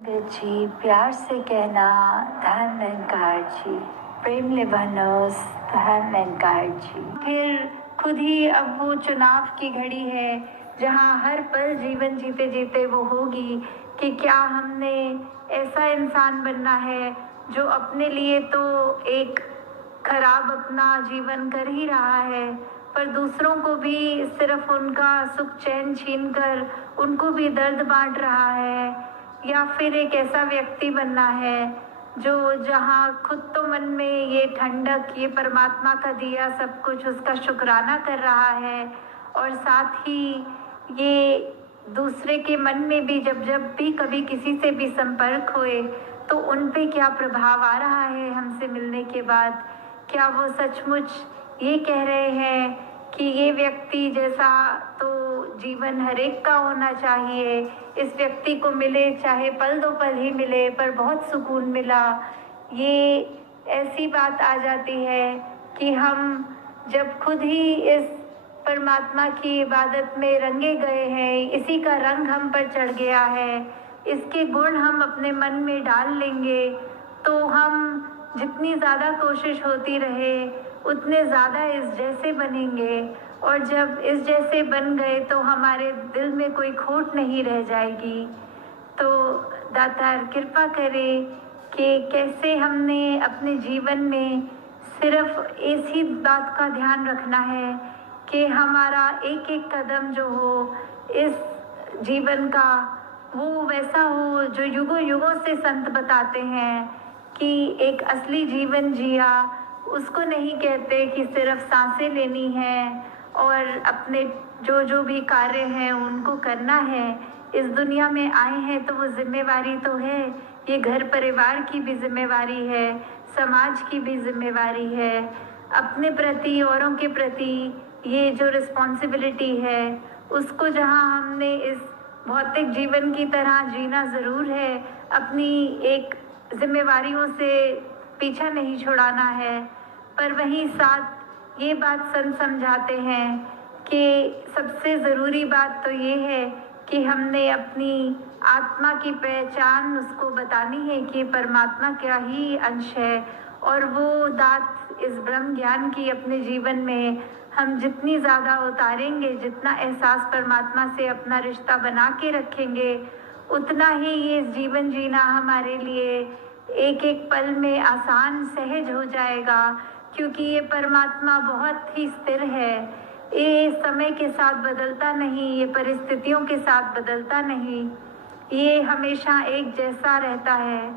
जी प्यार से कहना धन निरंकार जी, प्रेम निभानोस धन निरंकार जी। फिर खुद ही अब वो चुनाव की घड़ी है जहाँ हर पल जीवन जीते जीते वो होगी कि क्या हमने ऐसा इंसान बनना है जो अपने लिए तो एक खराब अपना जीवन कर ही रहा है, पर दूसरों को भी सिर्फ उनका सुख चैन छीन कर उनको भी दर्द बांट रहा है। या फिर एक ऐसा व्यक्ति बनना है जो जहाँ खुद तो मन में ये ठंडक, ये परमात्मा का दिया सब कुछ उसका शुक्राना कर रहा है, और साथ ही ये दूसरे के मन में भी जब जब भी कभी किसी से भी संपर्क होए तो उन पे क्या प्रभाव आ रहा है हमसे मिलने के बाद, क्या वो सचमुच ये कह रहे हैं कि ये व्यक्ति जैसा तो जीवन हर एक का होना चाहिए, इस व्यक्ति को मिले चाहे पल दो पल ही मिले पर बहुत सुकून मिला। ये ऐसी बात आ जाती है कि हम जब खुद ही इस परमात्मा की इबादत में रंगे गए हैं, इसी का रंग हम पर चढ़ गया है, इसके गुण हम अपने मन में डाल लेंगे तो हम जितनी ज़्यादा कोशिश होती रहे उतने ज़्यादा इस जैसे बनेंगे, और जब इस जैसे बन गए तो हमारे दिल में कोई खोट नहीं रह जाएगी। तो दातार कृपा करे कि कैसे हमने अपने जीवन में सिर्फ इसी बात का ध्यान रखना है कि हमारा एक एक कदम जो हो इस जीवन का वो वैसा हो जो युगों युगों से संत बताते हैं कि एक असली जीवन जिया उसको नहीं कहते कि सिर्फ सांसें लेनी है और अपने जो जो भी कार्य हैं उनको करना है। इस दुनिया में आए हैं तो वो जिम्मेवारी तो है, ये घर परिवार की भी जिम्मेवारी है, समाज की भी जिम्मेवारी है, अपने प्रति औरों के प्रति ये जो रिस्पॉन्सिबिलिटी है उसको जहाँ हमने इस भौतिक जीवन की तरह जीना ज़रूर है, अपनी एक जिम्मेवारियों से पीछा नहीं छुड़ाना है, पर वहीं साथ ये बात समझाते हैं कि सबसे ज़रूरी बात तो ये है कि हमने अपनी आत्मा की पहचान उसको बतानी है कि परमात्मा का ही अंश है, और वो दात इस ब्रह्म ज्ञान की अपने जीवन में हम जितनी ज़्यादा उतारेंगे, जितना एहसास परमात्मा से अपना रिश्ता बना के रखेंगे, उतना ही ये जीवन जीना हमारे लिए एक एक पल में आसान सहज हो जाएगा, क्योंकि ये परमात्मा बहुत ही स्थिर है, ये समय के साथ बदलता नहीं, ये परिस्थितियों के साथ बदलता नहीं, ये हमेशा एक जैसा रहता है।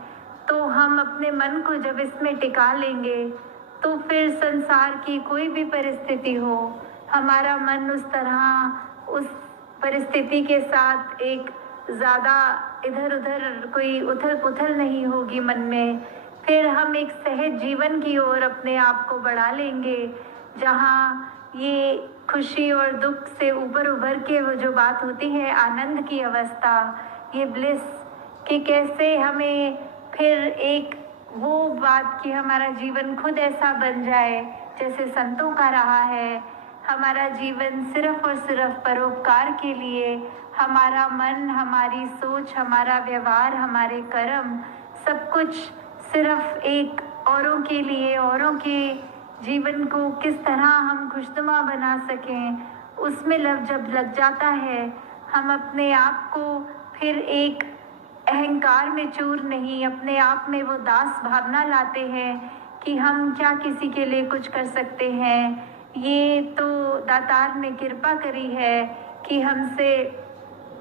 तो हम अपने मन को जब इसमें टिका लेंगे तो फिर संसार की कोई भी परिस्थिति हो, हमारा मन उस तरह उस परिस्थिति के साथ एक ज़्यादा इधर उधर कोई उथल पुथल नहीं होगी मन में, फिर हम एक सहज जीवन की ओर अपने आप को बढ़ा लेंगे जहाँ ये खुशी और दुख से ऊपर उभर के वो जो बात होती है आनंद की अवस्था, ये ब्लिस, कि कैसे हमें फिर एक वो बात कि हमारा जीवन खुद ऐसा बन जाए जैसे संतों का रहा है, हमारा जीवन सिर्फ और सिर्फ परोपकार के लिए, हमारा मन, हमारी सोच, हमारा व्यवहार, हमारे कर्म सब कुछ सिर्फ एक औरों के लिए, औरों के जीवन को किस तरह हम खुशनुमा बना सकें, उसमें जब लग जाता है हम अपने आप को फिर एक अहंकार में चूर नहीं, अपने आप में वो दास भावना लाते हैं कि हम क्या किसी के लिए कुछ कर सकते हैं। ये तो दातार ने कृपा करी है कि हमसे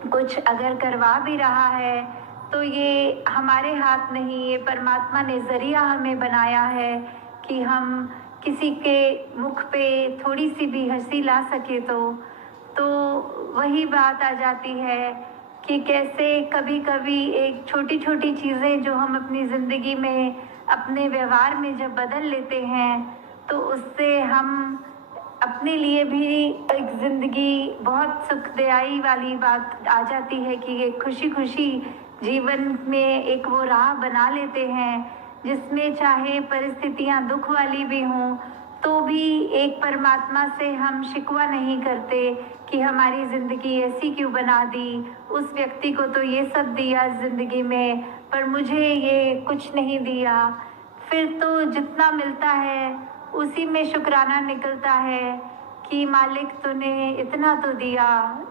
कुछ अगर करवा भी रहा है तो ये हमारे हाथ नहीं, ये परमात्मा ने ज़रिया हमें बनाया है कि हम किसी के मुख पे थोड़ी सी भी हंसी ला सके। तो वही बात आ जाती है कि कैसे कभी कभी एक छोटी छोटी चीज़ें जो हम अपनी ज़िंदगी में अपने व्यवहार में जब बदल लेते हैं तो उससे हम अपने लिए भी एक ज़िंदगी बहुत सुखदायी वाली बात आ जाती है कि ये खुशी खुशी जीवन में एक वो राह बना लेते हैं जिसमें चाहे परिस्थितियां दुख वाली भी हों तो भी एक परमात्मा से हम शिकवा नहीं करते कि हमारी ज़िंदगी ऐसी क्यों बना दी, उस व्यक्ति को तो ये सब दिया ज़िंदगी में पर मुझे ये कुछ नहीं दिया। फिर तो जितना मिलता है उसी में शुक्राना निकलता है कि मालिक तूने इतना तो दिया,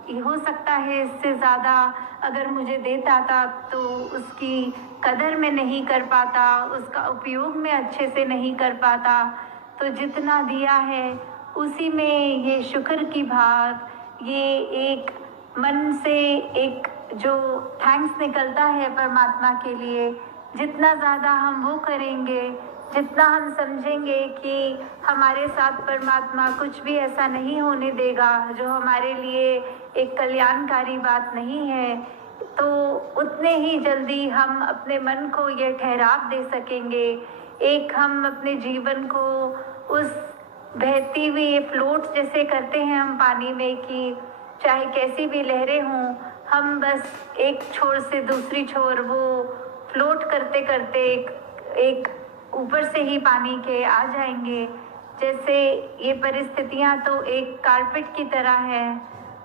ये हो सकता है इससे ज़्यादा अगर मुझे देता था तो उसकी कदर में नहीं कर पाता, उसका उपयोग में अच्छे से नहीं कर पाता। तो जितना दिया है उसी में ये शुक्र की भाव, ये एक मन से एक जो थैंक्स निकलता है परमात्मा के लिए। जितना ज़्यादा हम वो करेंगे, जितना हम समझेंगे कि हमारे साथ परमात्मा कुछ भी ऐसा नहीं होने देगा जो हमारे लिए एक कल्याणकारी बात नहीं है, तो उतने ही जल्दी हम अपने मन को ये ठहराव दे सकेंगे। एक हम अपने जीवन को उस बहती हुई फ्लोट जैसे करते हैं हम पानी में कि चाहे कैसी भी लहरें हों, हम बस एक छोर से दूसरी छोर वो फ्लोट करते करते एक ऊपर से ही पानी के आ जाएंगे। जैसे ये परिस्थितियाँ तो एक कारपेट की तरह है,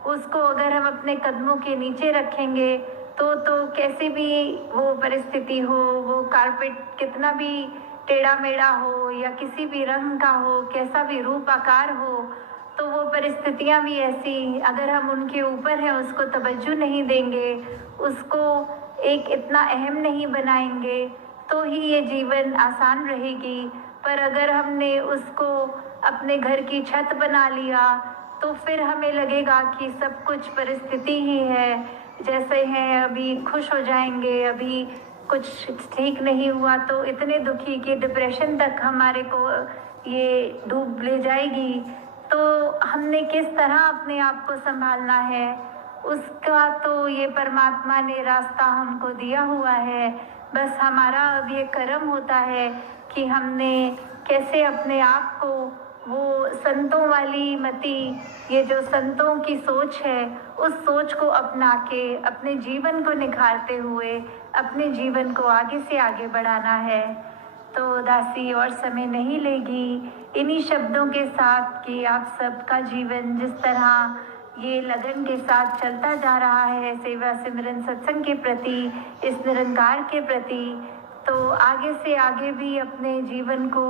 उसको अगर हम अपने कदमों के नीचे रखेंगे तो कैसी भी वो परिस्थिति हो, वो कारपेट कितना भी टेढ़ा मेढ़ा हो या किसी भी रंग का हो, कैसा भी रूप आकार हो, तो वो परिस्थितियाँ भी ऐसी अगर हम उनके ऊपर हैं उसको तवज्जो नहीं देंगे, उसको एक इतना अहम नहीं बनाएंगे तो ही ये जीवन आसान रहेगी। पर अगर हमने उसको अपने घर की छत बना लिया तो फिर हमें लगेगा कि सब कुछ परिस्थिति ही है, जैसे हैं अभी खुश हो जाएंगे, अभी कुछ ठीक नहीं हुआ तो इतने दुखी कि डिप्रेशन तक हमारे को ये डूब ले जाएगी। तो हमने किस तरह अपने आप को संभालना है उसका तो ये परमात्मा ने रास्ता हमको दिया हुआ है। बस हमारा अब ये कर्म होता है कि हमने कैसे अपने आप को वो संतों वाली मति, ये जो संतों की सोच है, उस सोच को अपना के अपने जीवन को निखारते हुए अपने जीवन को आगे से आगे बढ़ाना है। तो दासी और समय नहीं लेगी इन्हीं शब्दों के साथ कि आप सबका जीवन जिस तरह ये लगन के साथ चलता जा रहा है सेवा सिमरन सत्संग के प्रति, इस निरंकार के प्रति, तो आगे से आगे भी अपने जीवन को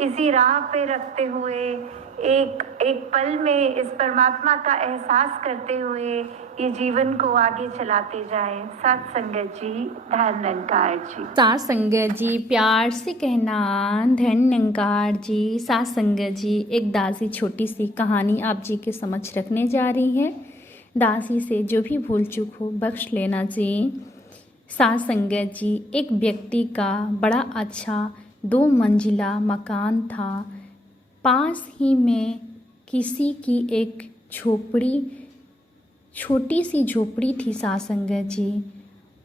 इसी राह पे रखते हुए एक एक पल में इस परमात्मा का एहसास करते हुए ये जीवन को आगे चलाते जाएं। सत संगत जी, धन निरंकार जी। सात संगत जी, प्यार से कहना धन निरंकार जी। सात संगत जी, एक दासी छोटी सी कहानी आप जी के समक्ष रखने जा रही है। दासी से जो भी भूल चूक हो बख्श लेना जी। सात संगत जी, एक व्यक्ति का बड़ा अच्छा 2 मंजिला मकान था। पास ही में किसी की एक झोपड़ी, छोटी सी झोपड़ी थी। सात संगत जी,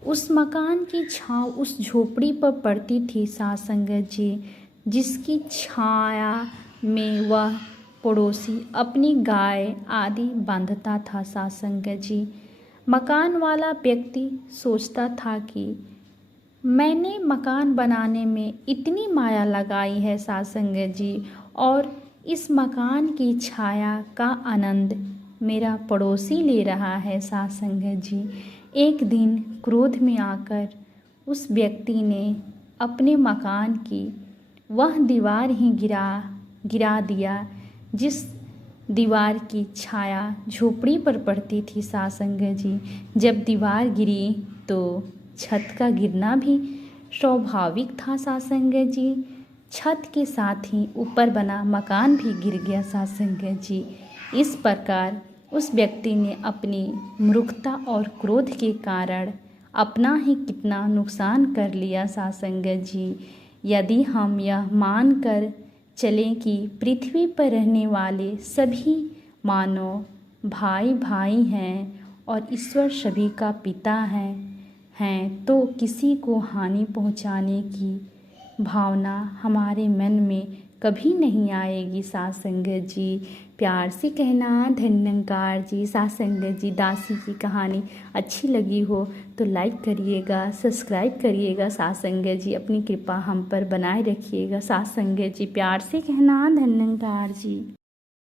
उस मकान की छाँव उस झोपड़ी पर पड़ती थी। सात संगत जी, जिसकी छाया में वह पड़ोसी अपनी गाय आदि बांधता था। सात संगत जी, मकान वाला व्यक्ति सोचता था कि मैंने मकान बनाने में इतनी माया लगाई है सात संगत जी, और इस मकान की छाया का आनंद मेरा पड़ोसी ले रहा है। सात संगत जी, एक दिन क्रोध में आकर उस व्यक्ति ने अपने मकान की वह दीवार ही गिरा दिया जिस दीवार की छाया झोपड़ी पर पड़ती थी। सात संगत जी, जब दीवार गिरी तो छत का गिरना भी स्वाभाविक था। सात संगत जी, छत के साथ ही ऊपर बना मकान भी गिर गया। सात संगत जी, इस प्रकार उस व्यक्ति ने अपनी मूर्खता और क्रोध के कारण अपना ही कितना नुकसान कर लिया। सात संगत जी, यदि हम यह मान कर चलें कि पृथ्वी पर रहने वाले सभी मानव भाई भाई हैं और ईश्वर सभी का पिता हैं तो किसी को हानि पहुंचाने की भावना हमारे मन में कभी नहीं आएगी। सात संगत जी, प्यार से कहना धन निरंकार जी। सात संगत जी, दासी की कहानी अच्छी लगी हो तो लाइक करिएगा, सब्सक्राइब करिएगा। सात संगत जी, अपनी कृपा हम पर बनाए रखिएगा। सात संगत जी, प्यार से कहना धन निरंकार जी।